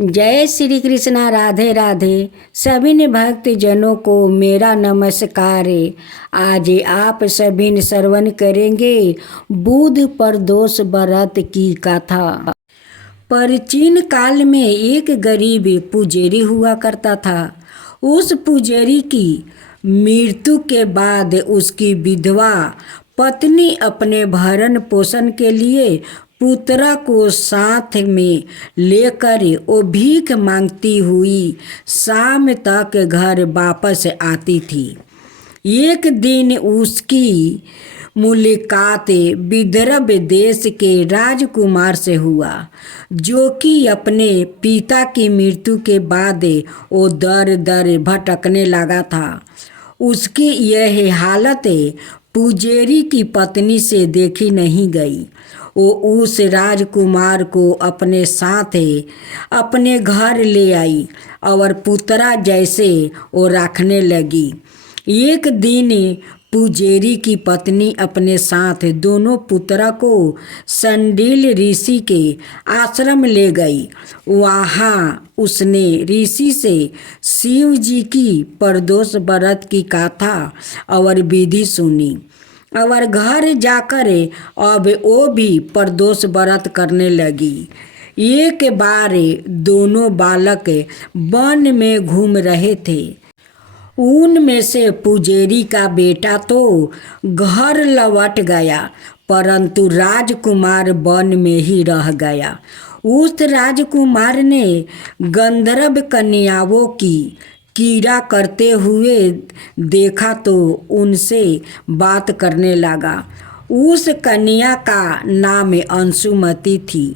जय श्री कृष्णा। राधे राधे। सभी भक्त जनों को मेरा नमस्कार। आज आप सभी श्रवण करेंगे बुध प्रदोष व्रत की कथा। प्राचीन काल में एक गरीब पुजारी हुआ करता था। उस पुजारी की मृत्यु के बाद उसकी विधवा पत्नी अपने भरण पोषण के लिए पुत्रा को साथ में लेकर वो भीख मांगती हुई शाम तक घर वापस आती थी। एक दिन उसकी मुलाकात विदर्भ देश के राजकुमार से हुआ, जो कि अपने पिता की मृत्यु के बाद वो दर दर भटकने लगा था। उसकी यह हालत पुजारी की पत्नी से देखी नहीं गई। वो उस राजकुमार को अपने साथ अपने घर ले आई और पुत्रा जैसे वो रखने लगी। एक दिन पुजारी की पत्नी अपने साथ दोनों पुत्रा को संडील ऋषि के आश्रम ले गई। वहाँ उसने ऋषि से शिव जी की प्रदोष व्रत की कथा और विधि सुनी और घर जाकर अब वो भी प्रदोष व्रत करने लगी। एक बार दोनों बालक वन में घूम रहे थे। उनमें से पुजारी का बेटा तो घर लौट गया, परंतु राजकुमार वन में ही रह गया। उस राजकुमार ने गंधर्व कन्याओं की कीड़ा करते हुए देखा तो उनसे बात करने लगा। उस कन्या का नाम अंशुमती थी।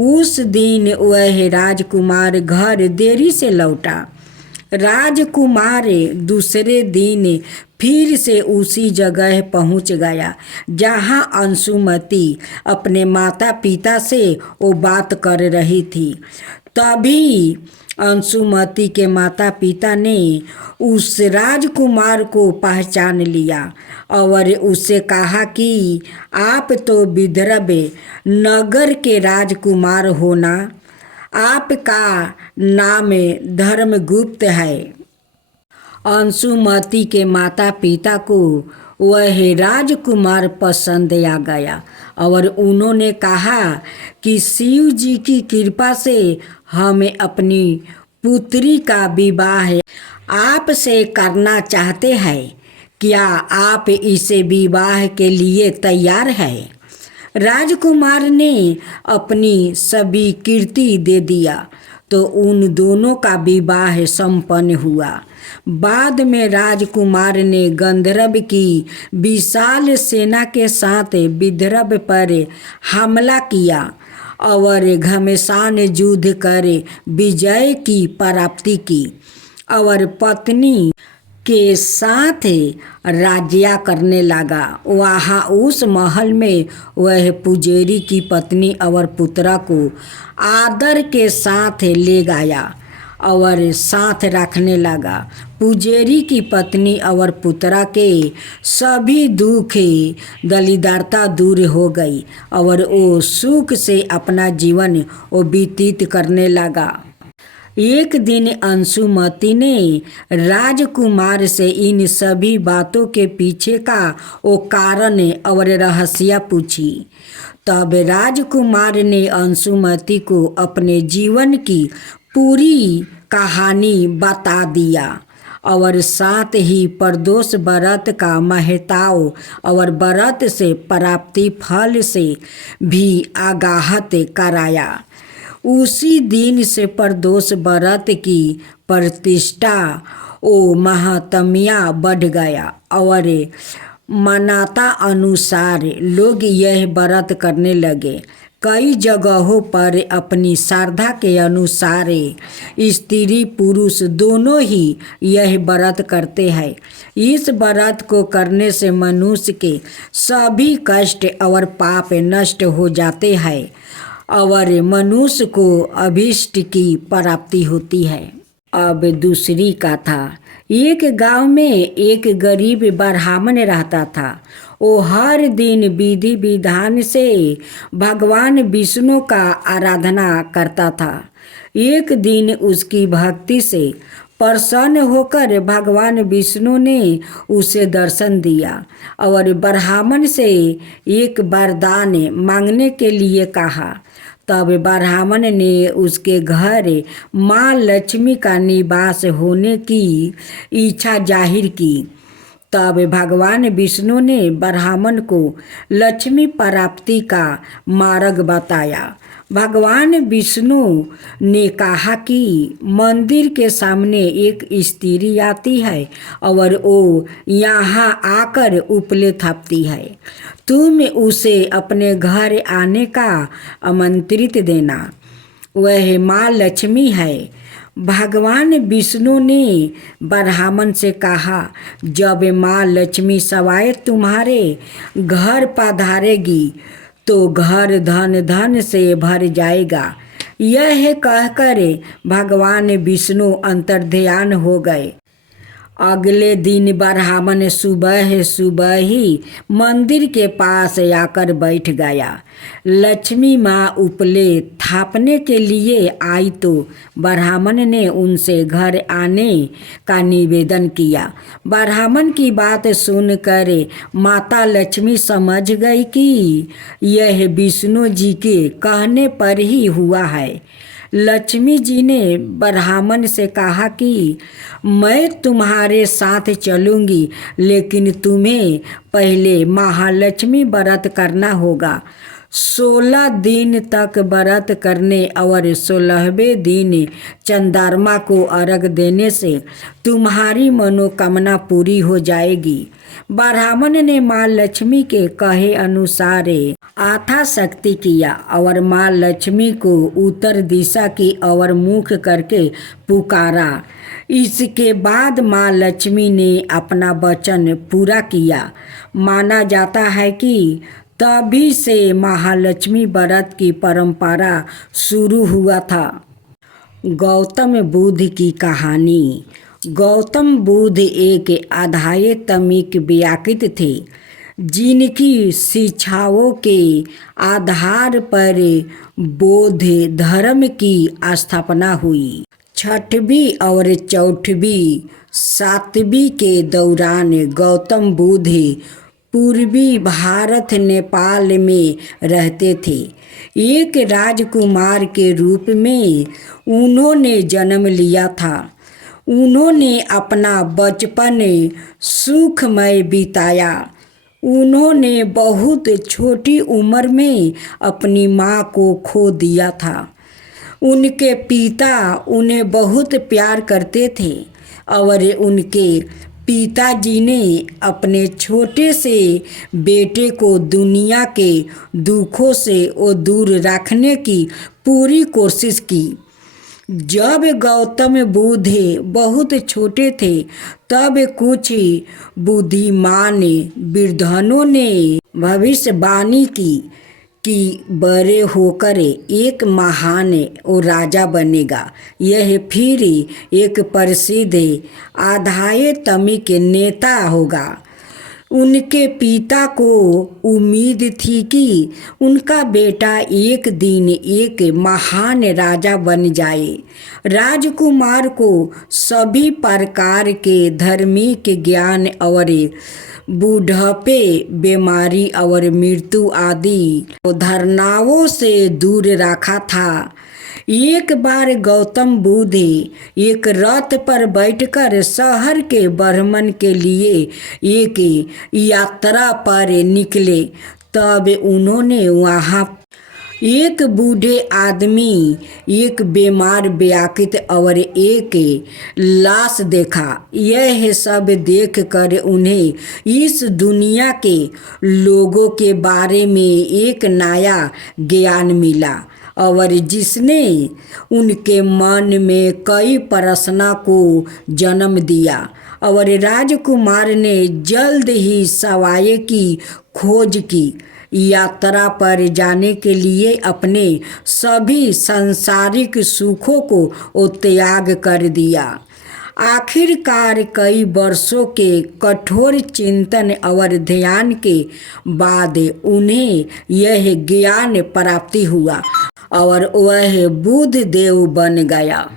उस दिन वह राजकुमार घर देरी से लौटा। राजकुमार दूसरे दिन फिर से उसी जगह पहुंच गया जहां अंशुमती अपने माता पिता से वो बात कर रही थी। तभी अंशुमती के माता पिता ने उस राजकुमार को पहचान लिया और उससे कहा कि आप तो विदर्भ नगर के राजकुमार हो ना? आपका नाम धर्मगुप्त है। अंशुमती के माता पिता को वह राजकुमार पसंद आ गया और उन्होंने कहा कि शिव जी की कृपा से हमें अपनी पुत्री का विवाह आपसे करना चाहते हैं। क्या आप इसे विवाह के लिए तैयार हैं? राजकुमार ने अपनी सभी कीर्ति दे दिया तो उन दोनों का विवाह संपन्न हुआ। बाद में राजकुमार ने गंधर्व की विशाल सेना के साथ विदर्भ पर हमला किया और घमासान युद्ध कर विजय की प्राप्ति की और पत्नी के साथ राज्य करने लगा। वहाँ उस महल में वह पुजारी की पत्नी और पुत्रा को आदर के साथ ले गया और साथ रखने लगा। पुजारी की पत्नी और पुत्रा के सभी दुख दरिद्रता दूर हो गई और वो सुख से अपना जीवन वो व्यतीत करने लगा। एक दिन अंशुमती ने राजकुमार से इन सभी बातों के पीछे का वो कारण और रहस्य पूछी। तब राजकुमार ने अंशुमती को अपने जीवन की पूरी कहानी बता दिया और साथ ही प्रदोष व्रत का महत्व और व्रत से प्राप्ति फल से भी अवगत कराया। उसी दिन से प्रदोष व्रत की प्रतिष्ठा ओ महात्म्य बढ़ गया और मान्यता अनुसार लोग यह व्रत करने लगे। कई जगहों पर अपनी श्रद्धा के अनुसार स्त्री पुरुष दोनों ही यह व्रत करते हैं। इस व्रत को करने से मनुष्य के सभी कष्ट और पाप नष्ट हो जाते हैं और मनुष्य को अभीष्ट की प्राप्ति होती है। अब दूसरी कथा। एक गांव में एक गरीब ब्राह्मण रहता था। वो हर दिन विधि विधान से भगवान विष्णु का आराधना करता था। एक दिन उसकी भक्ति से प्रसन्न होकर भगवान विष्णु ने उसे दर्शन दिया और ब्राह्मण से एक वरदान मांगने के लिए कहा। तब ब्राह्मण ने उसके घर माँ लक्ष्मी का निवास होने की इच्छा जाहिर की। तब भगवान विष्णु ने ब्राह्मण को लक्ष्मी प्राप्ति का मार्ग बताया। भगवान विष्णु ने कहा कि मंदिर के सामने एक स्त्री आती है और वो यहाँ आकर उपले थापती है। तुम उसे अपने घर आने का आमंत्रित देना, वह माँ लक्ष्मी है। भगवान विष्णु ने ब्राह्मण से कहा, जब माँ लक्ष्मी सवाए तुम्हारे घर पधारेगी तो घर धन धन से भर जाएगा। यह कहकर भगवान विष्णु अंतर्ध्यान हो गए। अगले दिन ब्राह्मण सुबह सुबह ही मंदिर के पास आकर बैठ गया। लक्ष्मी माँ उपले थापने के लिए आई तो ब्राह्मण ने उनसे घर आने का निवेदन किया। ब्राह्मण की बात सुनकर माता लक्ष्मी समझ गई कि यह विष्णु जी के कहने पर ही हुआ है। लक्ष्मी जी ने ब्राह्मण से कहा कि मैं तुम्हारे साथ चलूँगी, लेकिन तुम्हें पहले महालक्ष्मी व्रत करना होगा। 16 दिन तक व्रत करने और 16वें दिन चंद्रमा को अर्घ देने से तुम्हारी मनोकामना पूरी हो जाएगी। ब्राह्मण ने माँ लक्ष्मी के कहे अनुसार आथा शक्ति किया और माँ लक्ष्मी को उत्तर दिशा की ओर मुख करके पुकारा। इसके बाद माँ लक्ष्मी ने अपना वचन पूरा किया। माना जाता है कि तभी से महालक्ष्मी व्रत की परंपरा शुरू हुआ था। गौतम बुद्ध की कहानी। गौतम बुद्ध एक आध्यात्मिक व्यक्ति थे, जिनकी शिक्षाओं के आधार पर बौद्ध धर्म की स्थापना हुई। 6वीं और 4वीं शताब्दी के दौरान गौतम बुद्ध पूर्वी भारत नेपाल में रहते थे। एक राजकुमार के रूप में उन्होंने जन्म लिया था। उन्होंने अपना बचपन सुखमय बिताया। उन्होंने बहुत छोटी उम्र में अपनी माँ को खो दिया था। उनके पिता उन्हें बहुत प्यार करते थे और उनके पिताजी ने अपने छोटे से बेटे को दुनिया के दुखों से दूर रखने की पूरी कोशिश की। जब गौतम बुद्ध बहुत छोटे थे तब कुछ बुद्धिमान वृद्धों ने भविष्यवाणी की कि बड़े होकर एक महान राजा बनेगा। यह फिर एक प्रसिद्ध आध्यात्मिक नेता होगा। उनके पिता को उम्मीद थी कि उनका बेटा एक दिन एक महान राजा बन जाए। राजकुमार को सभी प्रकार के धार्मिक ज्ञान और बुढ़ापे, बीमारी और मृत्यु आदि धारणाओं से दूर रखा था। एक बार गौतम बुद्ध एक रथ पर बैठकर शहर के भ्रमण के लिए एक यात्रा पर निकले। तब उन्होंने वहाँ एक बूढ़े आदमी, एक बीमार व्यक्ति और एक लाश देखा। यह सब देखकर उन्हें इस दुनिया के लोगों के बारे में एक नया ज्ञान मिला और जिसने उनके मन में कई प्रश्नों को जन्म दिया। और राजकुमार ने जल्द ही सवाए की खोज की। यात्रा पर जाने के लिए अपने सभी सांसारिक सुखों को त्याग कर दिया। आखिरकार कई वर्षों के कठोर चिंतन और ध्यान के बाद उन्हें यह ज्ञान प्राप्ति हुआ और वह बुध देव बन गया।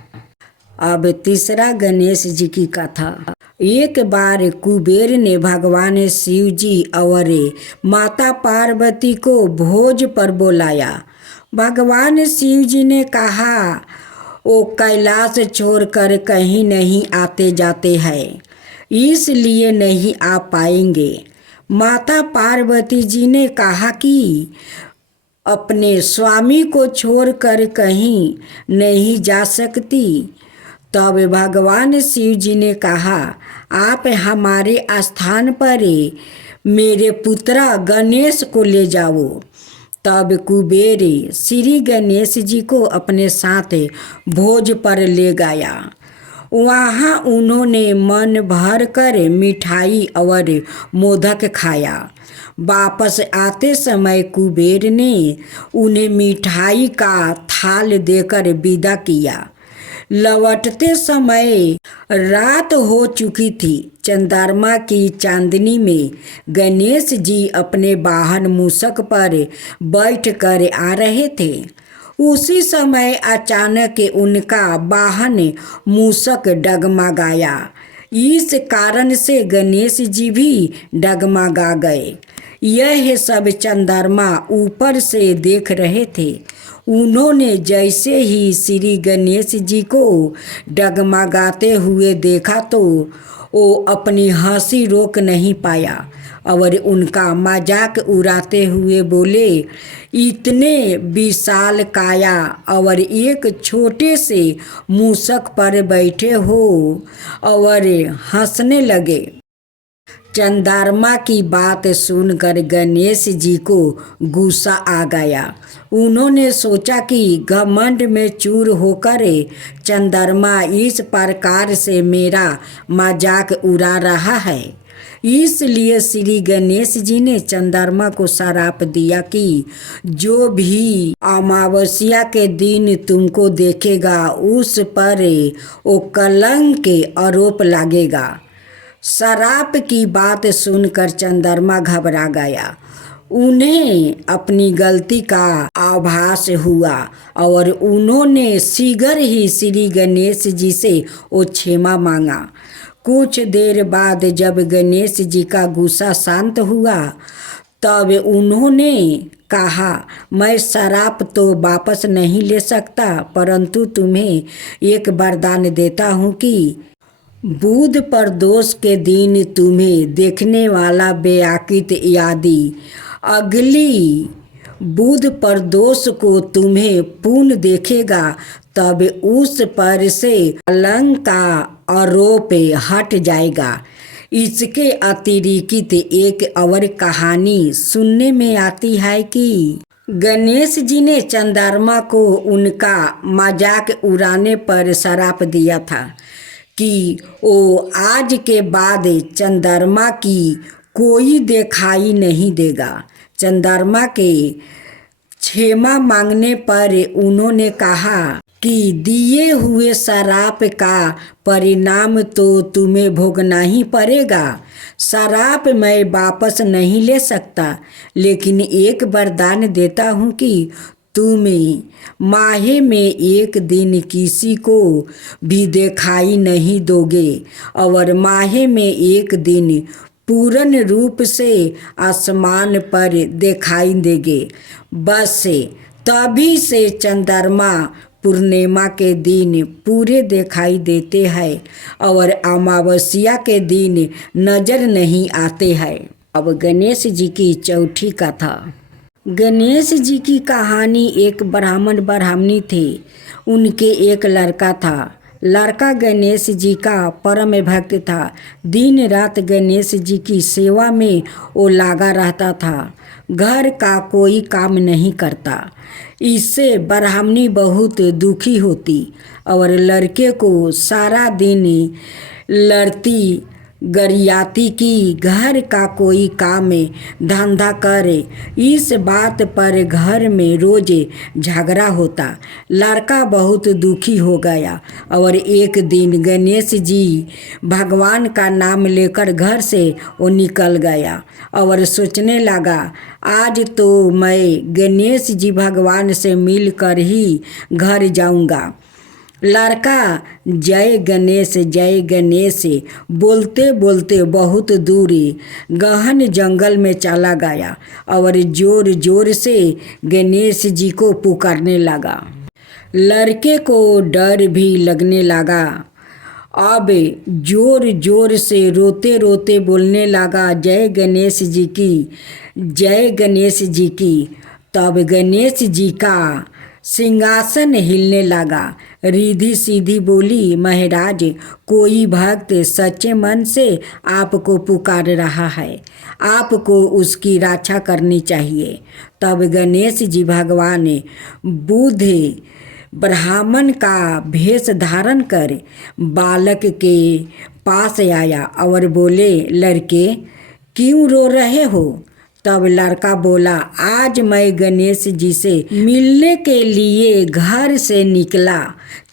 अब तीसरा गणेश जी की कथा। एक बार कुबेर ने भगवान शिव जी और माता पार्वती को भोज पर बुलाया। भगवान शिव जी ने कहा, वो कैलाश छोड़कर कहीं नहीं आते जाते हैं, इसलिए नहीं आ पाएंगे। माता पार्वती जी ने कहा कि अपने स्वामी को छोड़कर कहीं नहीं जा सकती। तब भगवान शिव जी ने कहा, आप हमारे स्थान पर मेरे पुत्र गणेश को ले जाओ। तब कुबेर श्री गणेश जी को अपने साथ भोज पर ले गया। वहाँ उन्होंने मन भर कर मिठाई और मोदक खाया। वापस आते समय कुबेर ने उन्हें मिठाई का थाल देकर विदा किया। लौटते समय रात हो चुकी थी। चंद्रमा की चांदनी में गणेश जी अपने वाहन मूषक पर बैठकर आ रहे थे। उसी समय अचानक उनका वाहन मूषक डगमगाया। इस कारण से गणेश जी भी डगमगा गए। यह सब चंद्रमा ऊपर से देख रहे थे। उन्होंने जैसे ही श्री गणेश जी को डगमगाते हुए देखा तो वो अपनी हंसी रोक नहीं पाया और उनका मजाक उड़ाते हुए बोले, इतने विशाल काया और एक छोटे से मूषक पर बैठे हो, और हंसने लगे। चंद्रमा की बात सुनकर गणेश जी को गुस्सा आ गया। उन्होंने सोचा कि घमंड में चूर होकर चंद्रमा इस प्रकार से मेरा मजाक उड़ा रहा है। इसलिए श्री गणेश जी ने चंद्रमा को श्राप दिया कि जो भी अमावस्या के दिन तुमको देखेगा उस पर वो कलंक के आरोप लगेगा। श्राप की बात सुनकर चंद्रमा घबरा गया। उन्हें अपनी गलती का आभास हुआ और उन्होंने शीघ्र ही श्री गणेश जी से वो क्षमा मांगा। कुछ देर बाद जब गणेश जी का गुस्सा शांत हुआ तब उन्होंने कहा, मैं श्राप तो वापस नहीं ले सकता, परंतु तुम्हें एक वरदान देता हूँ कि बुध प्रदोष के दिन तुम्हें देखने वाला बेआकित आदि अगली बुध प्रदोष को तुम्हें पुनः देखेगा, तब उस पर से कलंक का आरोप हट जाएगा। इसके अतिरिक्त एक और कहानी सुनने में आती है कि गणेश जी ने चंद्रमा को उनका मजाक उड़ाने पर श्राप दिया था कि वो आज के बाद चंद्रमा की कोई दिखाई नहीं देगा। चंद्रमा के क्षमा मांगने पर उन्होंने कहा कि दिए हुए श्राप का परिणाम तो तुम्हें भोगना ही पड़ेगा। श्राप मैं वापस नहीं ले सकता, लेकिन एक वरदान देता हूँ कि तुम माहे में एक दिन किसी को भी दिखाई नहीं दोगे और माहे में एक दिन पूर्ण रूप से आसमान पर दिखाई देंगे। बस तभी से चंद्रमा पूर्णिमा के दिन पूरे दिखाई देते हैं और अमावस्या के दिन नजर नहीं आते हैं। अब गणेश जी की चौथी कथा। गणेश जी की कहानी। एक ब्राह्मण ब्राह्मणी थे। उनके एक लड़का था। लड़का गणेश जी का परम भक्त था। दिन रात गणेश जी की सेवा में वो लगा रहता था। घर का कोई काम नहीं करता। इससे ब्राह्मणी बहुत दुखी होती और लड़के को सारा दिन लड़ती गरियाती की घर का कोई काम धंधा करे। इस बात पर घर में रोज झगड़ा होता। लड़का बहुत दुखी हो गया और एक दिन गणेश जी भगवान का नाम लेकर घर से वो निकल गया और सोचने लगा, आज तो मैं गणेश जी भगवान से मिलकर ही घर जाऊंगा। लड़का जय गणेश बोलते बोलते बहुत दूरी गहन जंगल में चला गया और जोर जोर से गणेश जी को पुकारने लगा। लड़के को डर भी लगने लगा। अब जोर जोर से रोते रोते बोलने लगा, जय गणेश जी की, जय गणेश जी की। तब गणेश जी का सिंहासन हिलने लगा। रिद्धि सीधी बोली, महाराज, कोई भक्त सच्चे मन से आपको पुकार रहा है, आपको उसकी रक्षा करनी चाहिए। तब गणेश जी भगवान बुद्ध ब्राह्मण का भेष धारण कर बालक के पास आया और बोले, लड़के क्यों रो रहे हो? तब लड़का बोला, आज मैं गणेश जी से मिलने के लिए घर से निकला,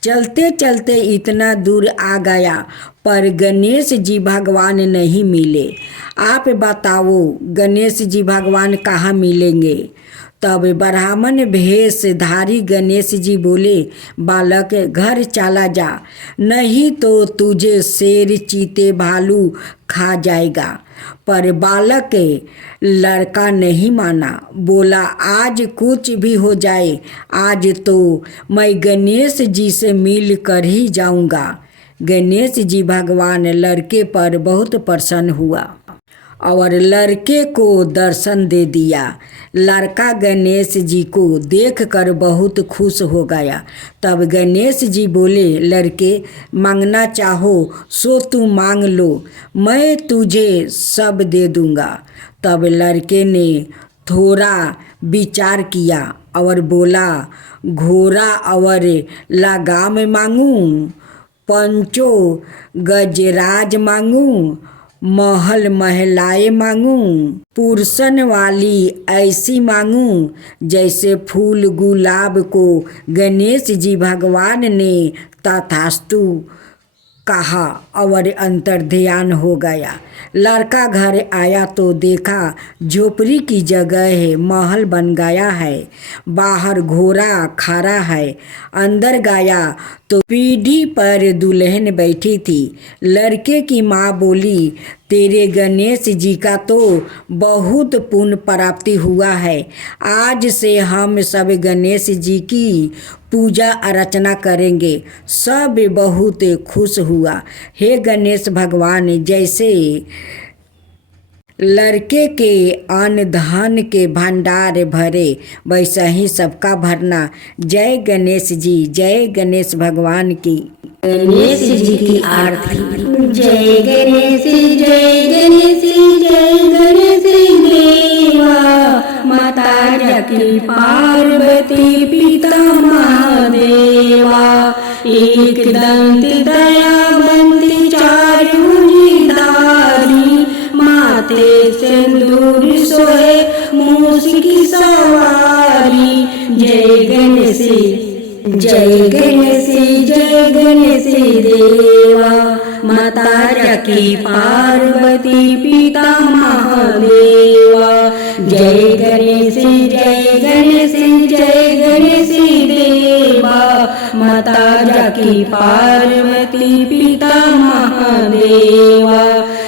चलते चलते इतना दूर आ गया पर गणेश जी भगवान नहीं मिले। आप बताओ गणेश जी भगवान कहाँ मिलेंगे? तब ब्राह्मण भेषधारी गणेश जी बोले, बालक घर चला जा, नहीं तो तुझे शेर चीते भालू खा जाएगा। पर बालक लड़का नहीं माना, बोला, आज कुछ भी हो जाए, आज तो मैं गणेश जी से मिल कर ही जाऊंगा। गणेश जी भगवान लड़के पर बहुत प्रसन्न हुआ और लड़के को दर्शन दे दिया। लड़का गणेश जी को देखकर बहुत खुश हो गया। तब गणेश जी बोले, लड़के मांगना चाहो सो तू मांग लो, मैं तुझे सब दे दूंगा। तब लड़के ने थोड़ा विचार किया और बोला, घोड़ा और लगाम मांगूं, पंचो गजराज मांगूं, महल महलाए मांगूं, पुरसन वाली ऐसी मांगूं जैसे फूल गुलाब को। गणेश जी भगवान ने तथास्तु कहा और अंतर्ध्यान हो गया। लड़का घर आया तो देखा झोपड़ी की जगह महल बन गया है, बाहर घोड़ा खड़ा है। अंदर गया तो पीढ़ी पर दुल्हन बैठी थी। लड़के की माँ बोली, तेरे गणेश जी का तो बहुत पुण्य प्राप्ति हुआ है, आज से हम सब गणेश जी की पूजा अर्चना करेंगे। सब बहुत खुश हुआ। हे गणेश भगवान, जैसे लड़के के अन्न धन के भंडार भरे वैसा ही सबका भरना। जय गणेश जी, जय गणेश भगवान की। गणेश जी की आरती। जय गणेश जय गणेश जय गणेश देवा, माता जकी पार्वती पिता महादेवा, एक दंत दयावंती चार भुजधारी, माथे सिंदूर सोहे मूस की सवारी। जय गणेश जय गणेश देवा, माता जकी पार्वती पिता महादेवा। जय गणेश जय गणेश देवा, माता जकी पार्वती पिता महादेवा,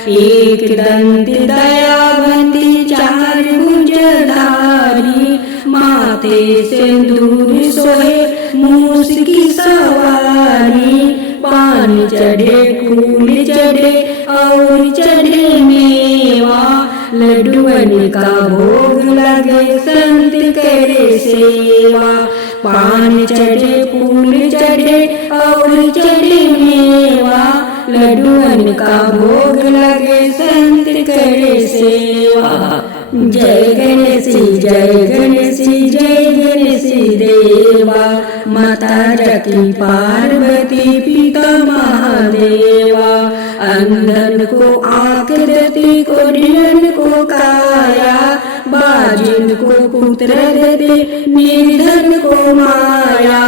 एक दंत दयावंती चार भुजधारी, माथे सिंदूर सोहे मूस की सवारी। पान चढ़े फूल चढ़े और चढ़े मेवा, लड्डुअन का भोग लगे संत करे सेवा। पान चढ़े फूल चढ़े और चढ़े मेवा, लड्डुअन का भोग लगे संत करे सेवा। जय गणेश देवा, माता जकी पार्वती पिता महादेवा, अंधन को आँख देती कोढ़ियन को काया, बाजिन को पुत्र देते निर्धन को माया।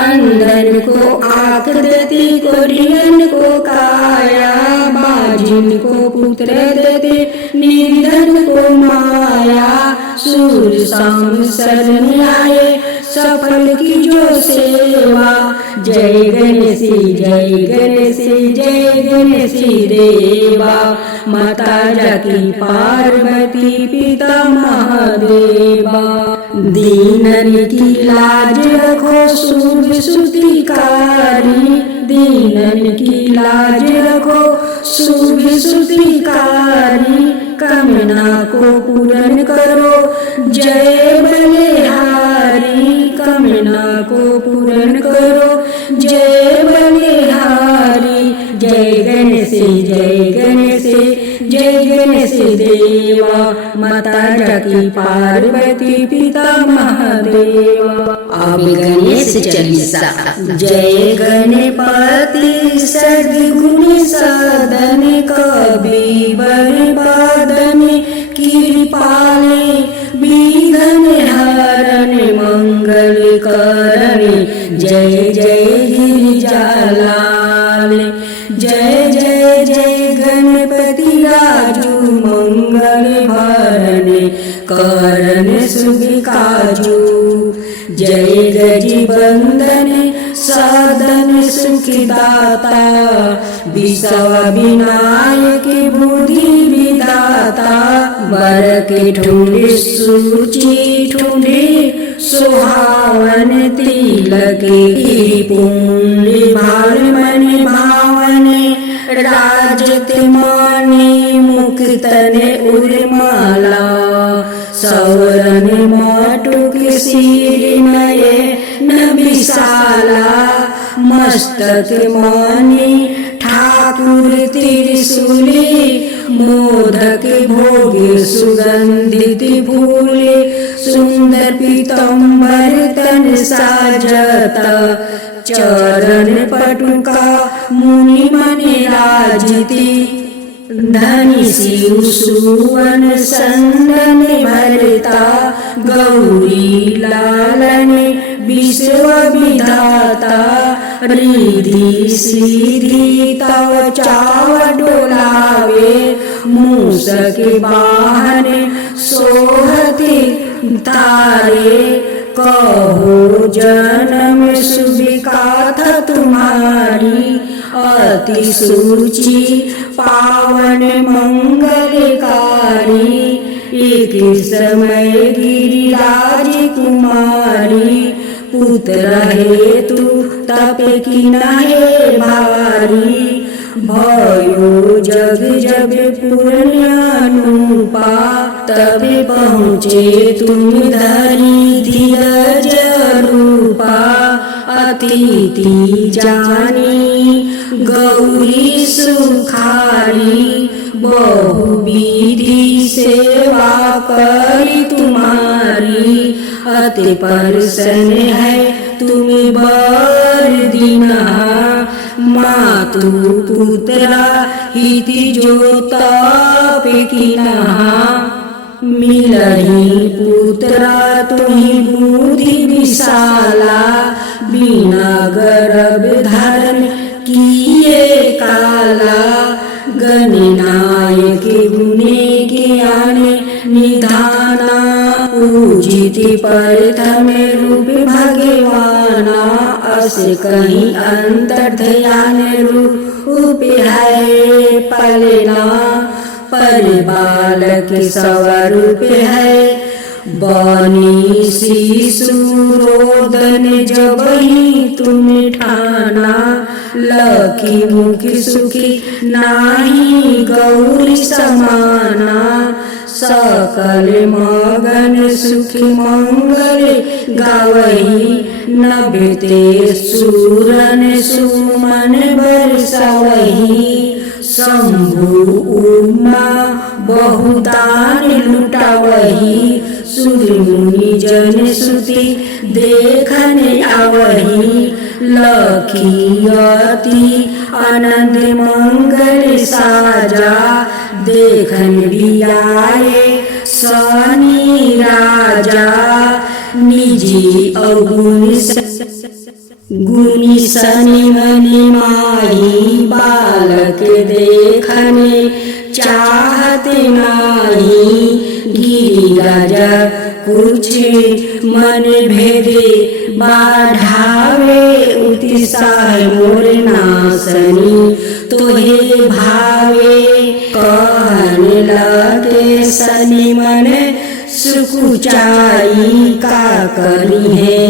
अंधन को आँख देती कोढ़ियन को काया, बाजिन को पुत्र देते निर्धन को माया। सूर शाम शरण आए सफल की जो सेवा, जय गणेशी जय गणेशी जय गणेशी देवा। माता जाकी पार्वती पिता महादेवा, दीनन की लाज रखो शुभ सुतिकारी, दीनन की लाज रखो शुभ सुतिकारी। कामना को पूर्ण करो जय बलिहारी, कामना को पूर्ण करो जय बलिहारी। जय गणेशी जय गणेशी जय गणेशी देवा। माता जाकी पार्वती पिता महादेवा। अब गणेश चालीसा। जय गणपति सद्गुण सदन कवि बरबादन, कृपाले विघ्न हरण मंगल करण। जय जय गिरिजालाल, जय जय जय गणपति राजू मंगल भरण करण शुभ काजू। जय गज बंदन साधन सुखदाता, विश्व विनायक बुद्धि विधाता। वर के ठुंडे सूची ठुंडे सुहावन, तिलक की पुण्य भाल मन भावन। राजत मानी मुक्तन उर्माला, सवरन माटुक सिर नये न विशाला। मस्तक मानी ठाकुर त्रिशूली, मोदक भोग सुगंधित फूले। सुंदर पीतम्बर तन साजता, चरण पटुका मुनि मनि राजती। धनी शिव सुवन संदन भरता, गौरी लालन विश्व विधाता। रिधि सिद्धि तव चाव डोलावे, मूसक वाहन सोहति तारे। कहो जन्म शुभ गाथा तुम्हारी, अति सुचि पावन मंगलकारी। एक समय गिरिराज कुमारी, पुत्र हेतु तप की नहे भारी। भयो जग जब पुण्यानुपा, तब पहुँचे तुम धरी धीरज रूपा। अतिथि जानी गौरी सुखारी, बहु विधि सेवा करी तुम्हारी। अति प्रसन्न है तुम बर दीना, मातु पुत्रा हिति जो ताप कीना। मिलही पुत्रा तुम्ही बुद्धि विशाला, बिना गर्भ धारण किए काला। गणनायक गुणे ज्ञान निधाना, पूजित प्रथम रूप भगवाना। अस कहीं अंतर ध्यान रूप है पलना, पर बालक स्वरूप है बनी शिशु रोदन। जब ही तुम ठाना, लकी मुख सुखी नाही गौरी समाना। सकल मगन सुखी मंगल गावही, नभते सूरन सुमन बरसवही। शंभु उमा बहुदान लुटावही, सुर मुनि जन सुति देखने आवही लखी अति आनंद मंगल साजा देखन भी आए सनी राजा निजी गुनी सनी मनि माही बालक देखने चाहते नाही गिरिराज कुछ मन भेदे बढ़ावे उत्साह मोर नासनी तोहे भावे कहन लगे सनी मन सुकुचाई का करी है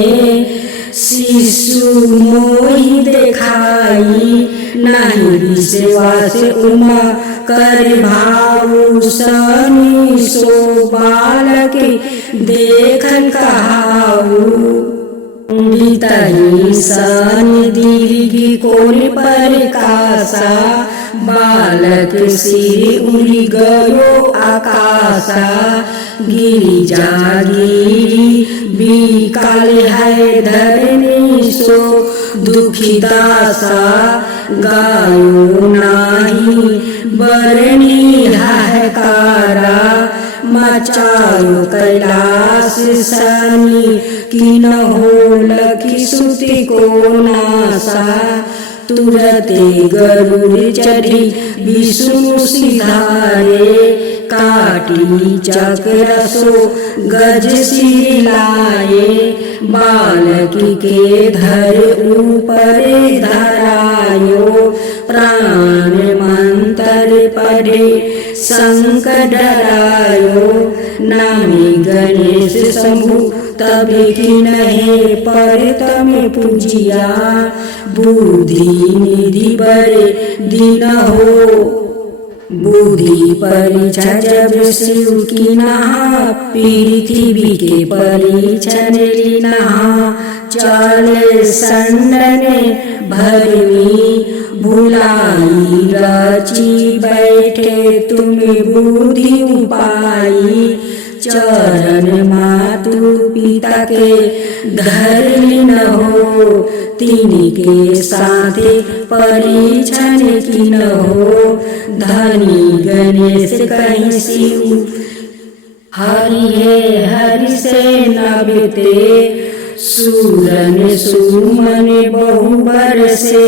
शिशु मोहि देखाई नहीं विश्वास उमा कर भाऊ सनी सो बालक देखन कहाऊ बीतही सनी दीर्घ कोन पर कासा बालक सिर उड़ी गयो आकाशा गिरिजा गिरी बिकाल है धरनी सो दुखिदासा गायो नाही बरनी हाहाकारा मचायो कैलाश सनी कि न हो लखी सुति को नासा तुरते गरुड़ चढ़ी विष्णु सिधारे काटी चक्र सो गज सिर लाए बालक के धर ऊपर धरायो प्राण मंत्र पढ़े संकट डरायो नामी गणेश शंभु तभी कि नहीं पर तम पूजिया बुद्धि निधि बड़े दिन हो बुद्धि परीक्षा जब शिव की नहा पृथ्वी के परीक्षण नहा चले संडने भरवी भुलाई रची बैठे तुम्हें बुद्धि उपाई चरण मातु पिता के धरली न हो तिनके साथ परीक्षण की न हो धनी गणेश कहीं शिव हरि है हरि से न बीते सूरन सुमन बहु बरसे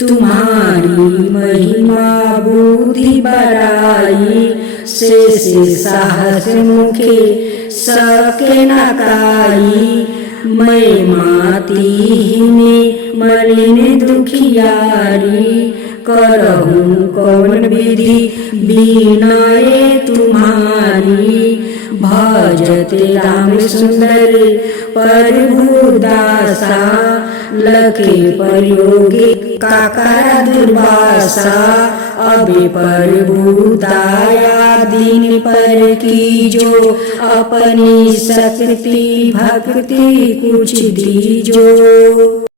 तुम्हारी महिमा बुद्धि बड़ाई से साहस मुखे सके न काई मैं माती में मलिन दुखियारी करहूँ कौन विधि बिनय तुम्हारी भजते राम सुंदर प्रभु दासा लखे प्रयोगे काकरा दुर्वासा अबे प्रभु दाया दिन पर की जो अपनी शक्ति भक्ति कुछ दीजो।